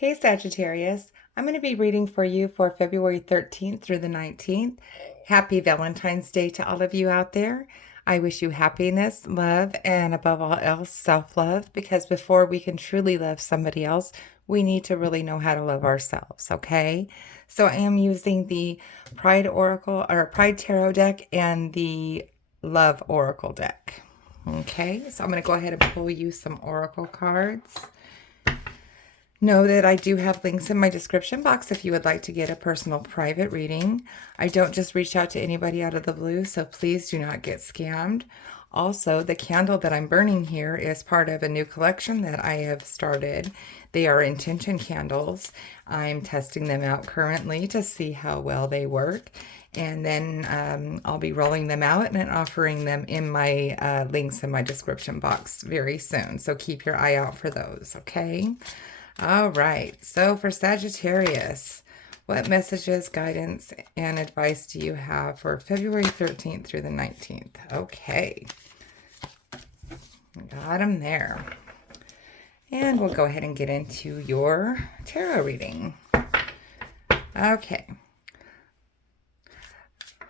Hey Sagittarius, I'm going to be reading for you for February 13th through the 19th. Happy Valentine's Day to all of you out there. I wish you happiness, love, and above all else, self-love, because before we can truly love somebody else, we need to really know how to love ourselves, okay? So I am using the Pride Oracle or Pride Tarot deck and the Love Oracle deck. Okay, so I'm going to go ahead and pull you some Oracle cards. Know that I do have links in my description box if you would like to get a personal private reading. I don't just reach out to anybody out of the blue, so please do not get scammed. Also, the candle that I'm burning here is part of a new collection that I have started. They are intention candles. I'm testing them out currently to see how well they work. And then I'll be rolling them out and offering them in my links in my description box very soon. So keep your eye out for those, okay? All right, so for Sagittarius, what messages, guidance, and advice do you have for February 13th through the 19th? Okay, got them there. And we'll go ahead and get into your tarot reading. Okay,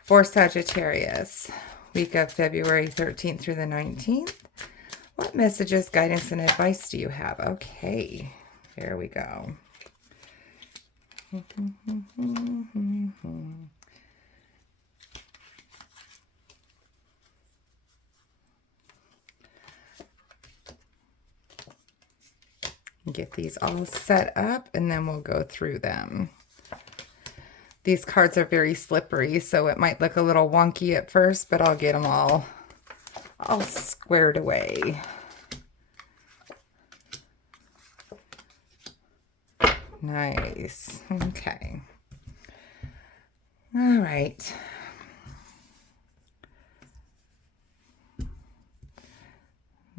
for Sagittarius, week of February 13th through the 19th, what messages, guidance, and advice do you have? Okay. Here we go. Get these all set up and then we'll go through them. These cards are very slippery, so it might look a little wonky at first, but I'll get them all squared away. Nice. Okay. All right.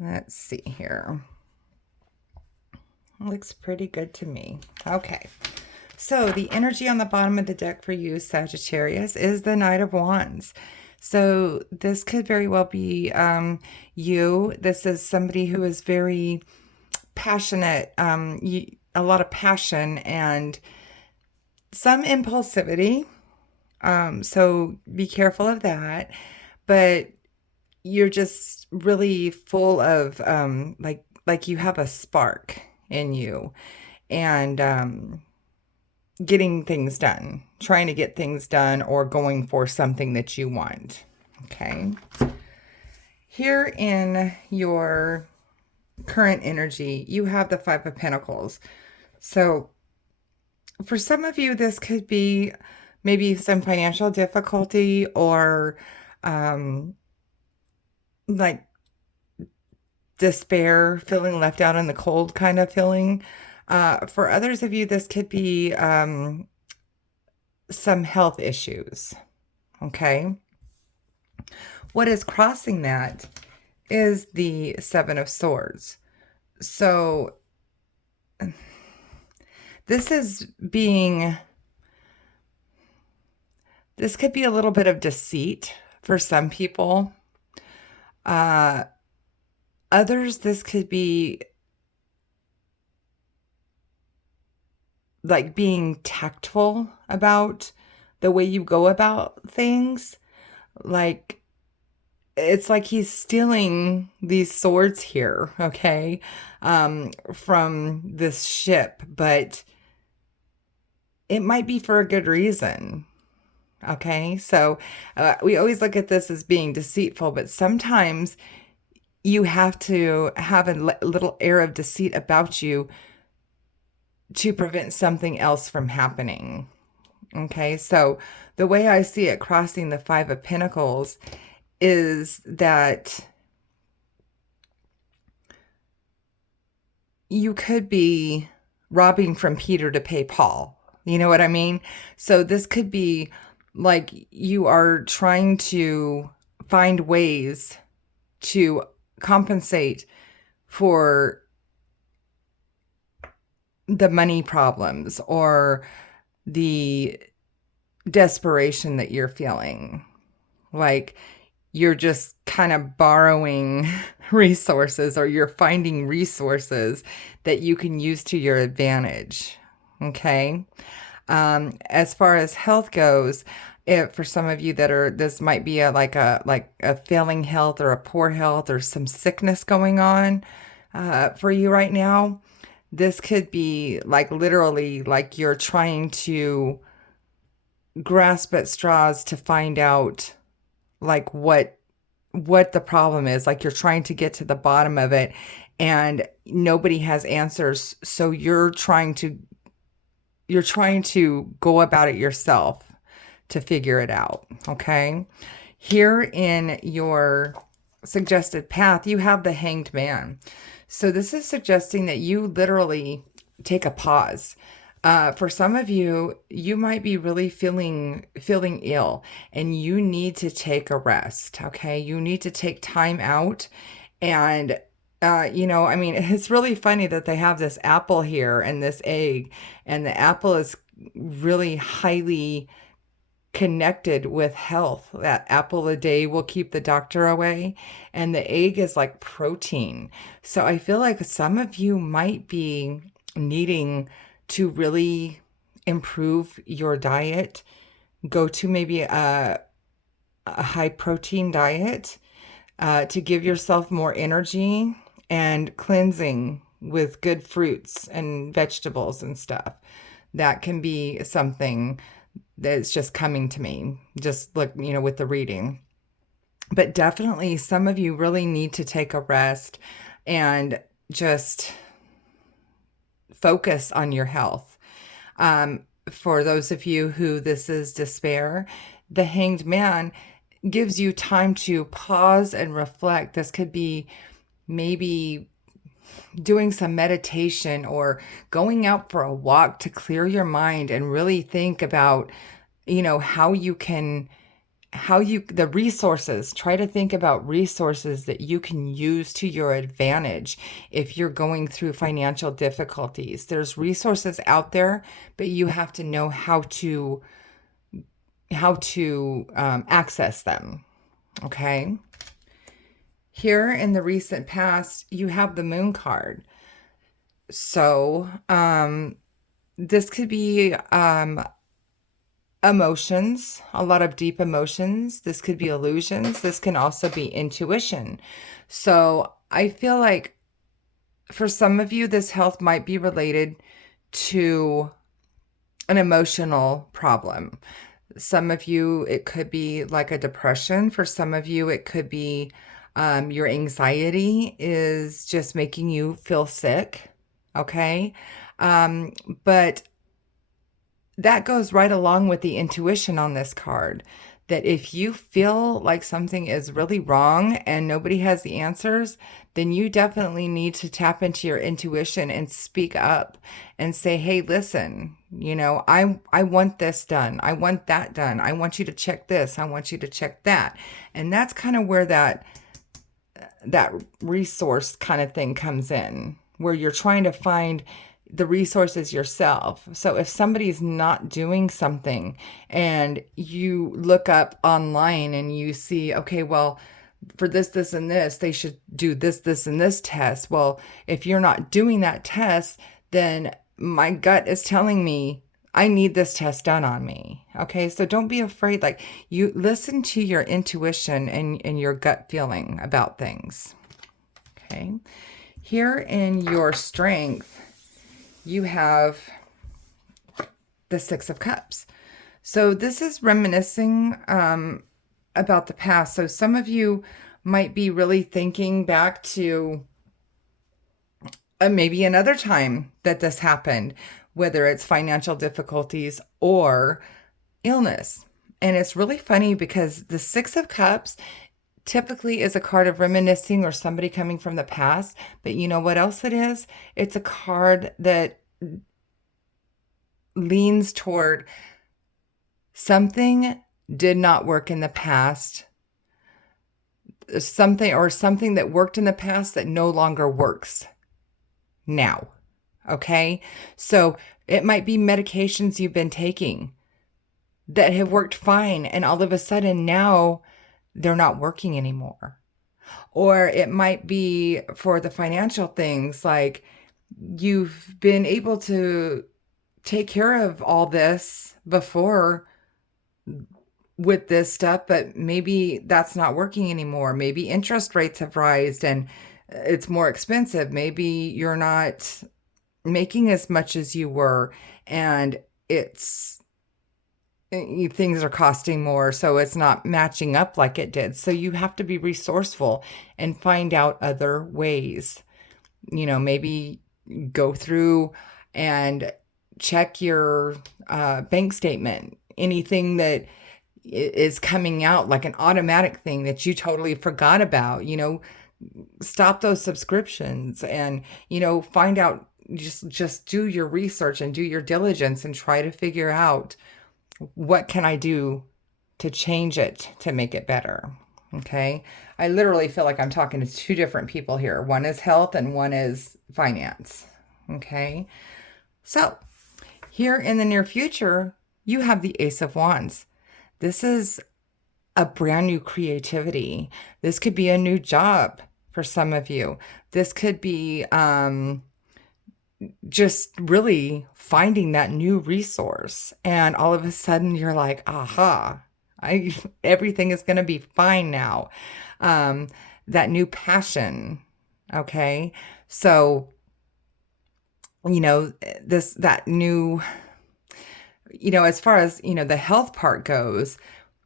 Let's see here. Looks pretty good to me. Okay. So the energy on the bottom of the deck for you, Sagittarius, is the Knight of Wands. So this could very well be you. This is somebody who is very passionate, a lot of passion and some impulsivity. So be careful of that. But you're just really full of like you have a spark in you and getting things done, trying to get things done or going for something that you want. Okay. Here in your current energy, you have the Five of Pentacles. So for some of you, this could be maybe some financial difficulty or like despair, feeling left out in the cold kind of feeling. For others of you, this could be some health issues. Okay. What is crossing that is the Seven of Swords. So this could be a little bit of deceit for some people. Others, this could be like being tactful about the way you go about things. Like, it's like he's stealing these swords here, okay, from this ship, but it might be for a good reason. Okay, so we always look at this as being deceitful, but sometimes you have to have a little air of deceit about you to prevent something else from happening. Okay, so the way I see it crossing the Five of Pentacles is that you could be robbing from Peter to pay Paul. You know what I mean? So this could be like you are trying to find ways to compensate for the money problems or the desperation that you're feeling. Like you're just kind of borrowing resources or you're finding resources that you can use to your advantage. Okay. As far as health goes, for some of you that are, this might be a failing health or a poor health or some sickness going on for you right now. This could be like literally like you're trying to grasp at straws to find out like what the problem is. Like you're trying to get to the bottom of it and nobody has answers. So you're trying to go about it yourself to figure it out, okay? Here in your suggested path, you have the Hanged Man. So this is suggesting that you literally take a pause. For some of you, you might be really feeling ill and you need to take a rest, okay? You need to take time out and I mean, it's really funny that they have this apple here and this egg, and the apple is really highly connected with health. That apple a day will keep the doctor away, and the egg is like protein. So I feel like some of you might be needing to really improve your diet, go to maybe a high protein diet to give yourself more energy and cleansing with good fruits and vegetables and stuff. That can be something that's just coming to me, just look, with the reading. But definitely some of you really need to take a rest and just focus on your health. For those of you who this is despair, the Hanged Man gives you time to pause and reflect. This could be maybe doing some meditation or going out for a walk to clear your mind and really think about, the resources. Try to think about resources that you can use to your advantage if you're going through financial difficulties. There's resources out there, but you have to know how to access them. Okay. Here in the recent past, you have the Moon card. So this could be emotions, a lot of deep emotions. This could be illusions. This can also be intuition. So I feel like for some of you, this health might be related to an emotional problem. Some of you, it could be like a depression. For some of you, it could be your anxiety is just making you feel sick. Okay. But that goes right along with the intuition on this card. That if you feel like something is really wrong and nobody has the answers, then you definitely need to tap into your intuition and speak up and say, hey, listen, I want this done. I want that done. I want you to check this. I want you to check that. And that's kind of where that resource kind of thing comes in, where you're trying to find the resources yourself. So if somebody's not doing something and you look up online and you see, okay, well, for this, and this, they should do this, and this test. Well, if you're not doing that test, then my gut is telling me I need this test done on me. Okay, so don't be afraid. Like, you listen to your intuition and your gut feeling about things. Okay, here in your strength, you have the Six of Cups. So this is reminiscing about the past. So some of you might be really thinking back to maybe another time that this happened, whether it's financial difficulties or illness. And it's really funny because the Six of Cups typically is a card of reminiscing or somebody coming from the past. But you know what else it is? It's a card that leans toward something did not work in the past, something that worked in the past that no longer works now. Okay? So it might be medications you've been taking that have worked fine, and all of a sudden now they're not working anymore. Or it might be for the financial things, like you've been able to take care of all this before with this stuff, but maybe that's not working anymore. Maybe interest rates have risen and it's more expensive. Maybe you're not making as much as you were, and it's things are costing more, so it's not matching up like it did. So you have to be resourceful and find out other ways. Maybe go through and check your bank statement. Anything that is coming out like an automatic thing that you totally forgot about, stop those subscriptions and, find out, just do your research and do your diligence and try to figure out what can I do to change it to make it better. Okay. I literally feel like I'm talking to two different people here. One is health and one is finance. Okay. So here in the near future, you have the Ace of Wands. This is a brand new creativity. This could be a new job for some of you. This could be just really finding that new resource. And all of a sudden you're like, aha, everything is going to be fine now. That new passion. Okay. So, that new, as far as, the health part goes,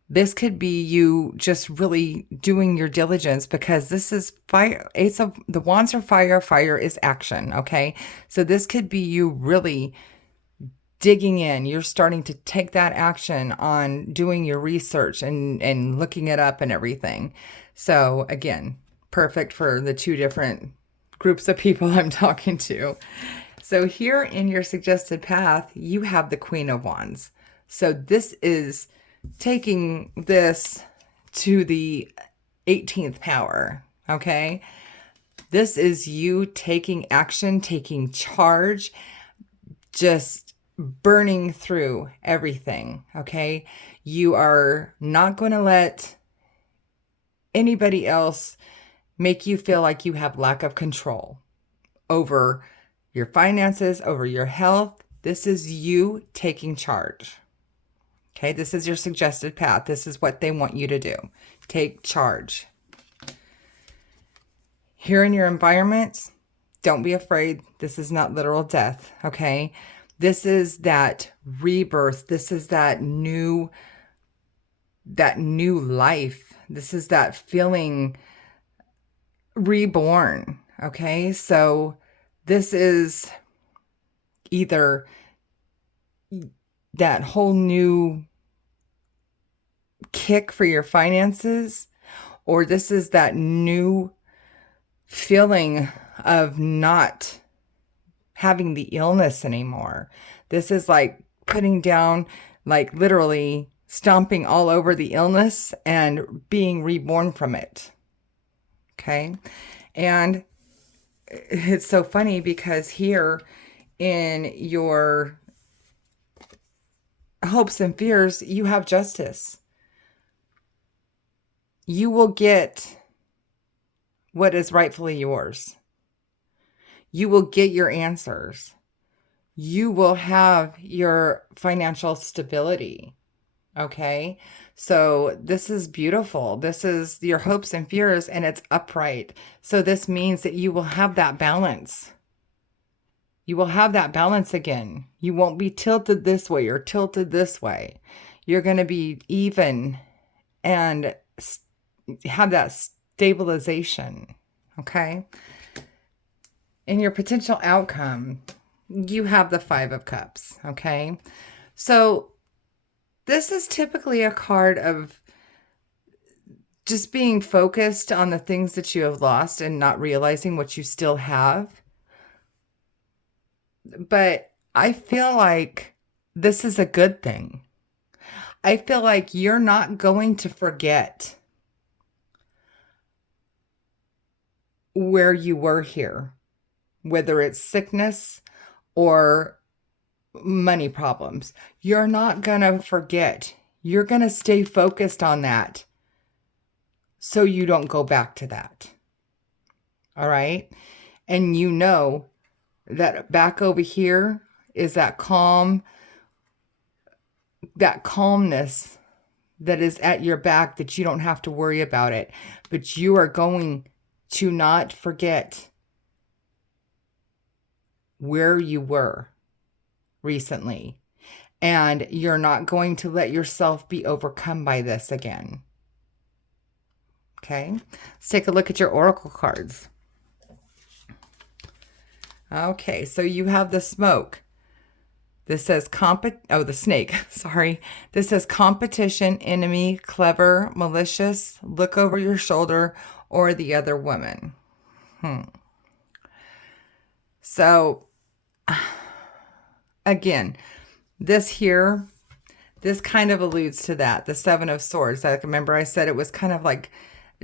this could be you just really doing your diligence, because this is fire. Ace of the Wands are fire. Fire is action. Okay. So this could be you really digging in. You're starting to take that action on doing your research and looking it up and everything. So again, perfect for the two different groups of people I'm talking to. So here in your suggested path, you have the Queen of Wands. So this is taking this to the 18th power, okay? This is you taking action, taking charge, just burning through everything, okay? You are not going to let anybody else make you feel like you have lack of control over your finances, over your health. This is you taking charge. Okay, this is your suggested path. This is what they want you to do. Take charge. Here in your environment, don't be afraid. This is not literal death, okay? This is that rebirth. This is that new life. This is that feeling reborn, okay? So this is either that whole new kick for your finances, or this is that new feeling of not having the illness anymore. This is like putting down, like literally stomping all over the illness and being reborn from it. Okay. And it's so funny because here in your hopes and fears, you have justice. You will get what is rightfully yours. You will get your answers. You will have your financial stability. Okay. So this is beautiful. This is your hopes and fears, and it's upright. So this means that you will have that balance. You will have that balance again. You won't be tilted this way or tilted this way. You're going to be even and have that stabilization. Okay. In your potential outcome, you have the Five of Cups. Okay. So this is typically a card of just being focused on the things that you have lost and not realizing what you still have. But I feel like this is a good thing. I feel like you're not going to forget where you were here, whether it's sickness or money problems. You're not going to forget. You're going to stay focused on that so you don't go back to that. All right? And you know that back over here is that calmness that is at your back, that you don't have to worry about it, but you are going to not forget where you were recently, and you're not going to let yourself be overcome by this again. Okay, let's take a look at your oracle cards. Okay, so you have the smoke. This says the snake, sorry. This says competition, enemy, clever, malicious, look over your shoulder, or the other woman. So, again, this kind of alludes to that, the Seven of Swords. Like, remember I said it was kind of like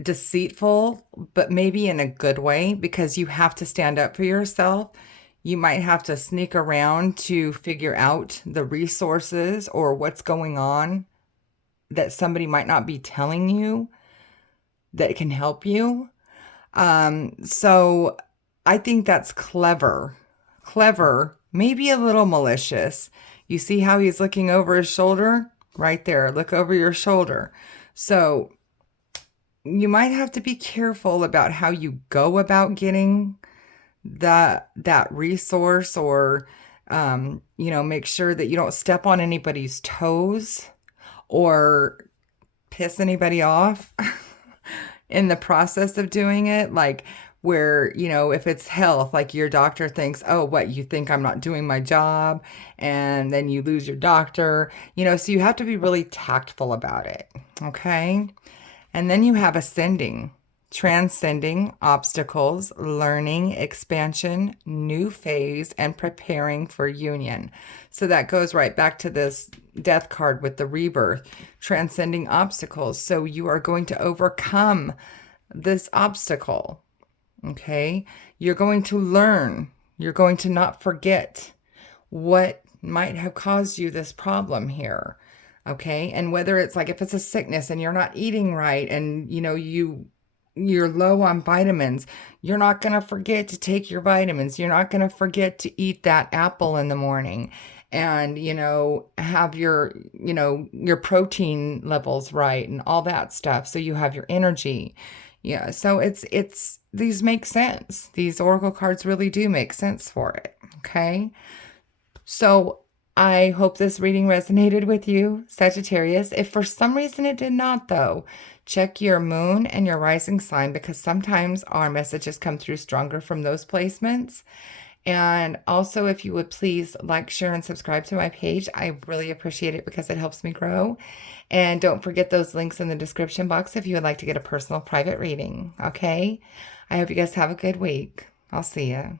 deceitful, but maybe in a good way, because you have to stand up for yourself. You might have to sneak around to figure out the resources or what's going on that somebody might not be telling you that can help you. So I think that's clever, maybe a little malicious. You see how he's looking over his shoulder? Right there, look over your shoulder. So you might have to be careful about how you go about getting that resource, or make sure that you don't step on anybody's toes or piss anybody off in the process of doing it. Like, where, if it's health, like your doctor thinks, oh, what, you think I'm not doing my job, and then you lose your doctor, so you have to be really tactful about it. Okay. And then you have ascending, transcending obstacles, learning, expansion, new phase, and preparing for union. So that goes right back to this death card with the rebirth, transcending obstacles. So you are going to overcome this obstacle. Okay. You're going to learn. You're going to not forget what might have caused you this problem here. Okay. And whether it's like, if it's a sickness and you're not eating right, and you're low on vitamins, you're not going to forget to take your vitamins. You're not going to forget to eat that apple in the morning, and, have your protein levels right and all that stuff. So you have your energy. Yeah. So these make sense. These oracle cards really do make sense for it. Okay. So I hope this reading resonated with you, Sagittarius. If for some reason it did not, though, check your moon and your rising sign, because sometimes our messages come through stronger from those placements. And also, if you would please like, share, and subscribe to my page, I really appreciate it, because it helps me grow. And don't forget those links in the description box if you would like to get a personal private reading. Okay? I hope you guys have a good week. I'll see you.